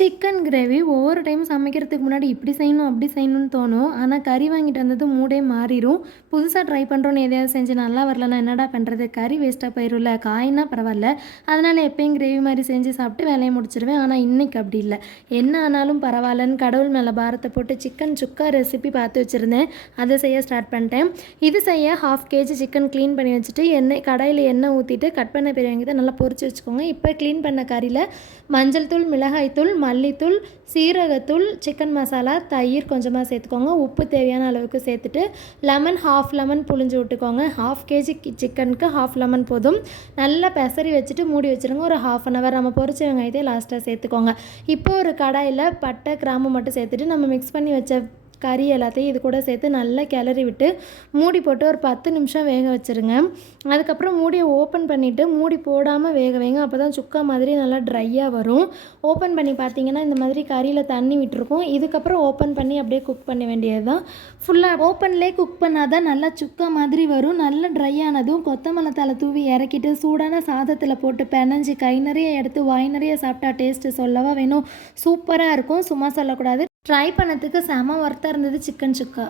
Chicken gravy ஒவ்வொரு time சமைக்கிறதுக்கு முன்னாடி இப்படி செய்யணும் அப்படி செய்யணும்னு தோணும். ஆனால் கறி வாங்கிட்டு வந்தது மூடே மாறிடும். புதுசாக ட்ரை பண்ணுறோன்னு எதையாவது செஞ்சு நல்லா வரலன்னா என்னடா பண்ணுறது, கறி வேஸ்ட்டாக போயிடும்ல, காய்னா பரவாயில்ல. அதனால் எப்பயும் கிரேவி மாதிரி செஞ்சு சாப்பிட்டு வேலையை முடிச்சிடுவேன். ஆனால் இன்றைக்கி அப்படி இல்லை. என்ன ஆனாலும் பரவாயில்லன்னு கடவுள் மேலே பாரத்தை போட்டு சிக்கன் சுக்கா ரெசிபி பார்த்து வச்சுருந்தேன். அதை செய்ய ஸ்டார்ட் பண்ணிட்டேன். இது செய்ய 1/2 kg சிக்கன் க்ளீன் பண்ணி வச்சுட்டு கடாயில் எண்ணெய் ஊற்றிட்டு கட் பண்ண பெரிய வெங்காயத்தை நல்லா பொரிச்சு வச்சுக்கோங்க. இப்போ க்ளீன் பண்ண கறியில் மஞ்சள் தூள், மிளகாய் தூள், மல்லித்தூள், சீரகத்தூள், சிக்கன் மசாலா, தயிர் கொஞ்சமாக சேர்த்துக்கோங்க. உப்பு தேவையான அளவுக்கு சேர்த்துட்டு லெமன் 1/2 லெமன் புழிஞ்சு விட்டுக்கோங்க. 1/2 kg சிக்கனுக்கு 1/2 லெமன் போதும். நல்லா பெசரி வச்சுட்டு மூடி வச்சுருங்க. ஒரு 1/2 hour நம்ம பொரிச்ச வெங்காயத்தை லாஸ்ட்டாக சேர்த்துக்கோங்க. இப்போ ஒரு கடாயில் பட்டை, கிராம்பு மட்டும் சேர்த்துட்டு நம்ம மிக்ஸ் பண்ணி வச்ச கறி எல்லாத்தையும் இது கூட சேர்த்து நல்லா கிளறி விட்டு மூடி போட்டு ஒரு 10 நிமிஷம் வேக வச்சுருங்க. அதுக்கப்புறம் மூடியை ஓப்பன் பண்ணிவிட்டு மூடி போடாமல் வேக வைங்க. அப்போ தான் சுக்கா மாதிரி நல்லா ட்ரையாக வரும். ஓப்பன் பண்ணி பார்த்தீங்கன்னா இந்த மாதிரி கறியில் தண்ணி விட்டுருக்கும். இதுக்கப்புறம் ஓப்பன் பண்ணி அப்படியே குக் பண்ண வேண்டியது தான். ஃபுல்லாக ஓப்பன்லேயே குக் பண்ணால் தான் நல்லா சுக்கா மாதிரி வரும். நல்லா ட்ரை ஆனதும் கொத்தமல்லி தழை தூவி இறக்கிட்டு சூடான சாதத்தில் போட்டு பெனஞ்சி கை நிறைய எடுத்து வாய் நிறைய சாப்பிட்டா டேஸ்ட்டு சொல்லவா வேணும். சூப்பராக இருக்கும், சும்மா சொல்லக்கூடாது. ட்ரை பண்ணதுக்கு செம ஒர்த்தாக இருந்தது சிக்கன் சுக்கா.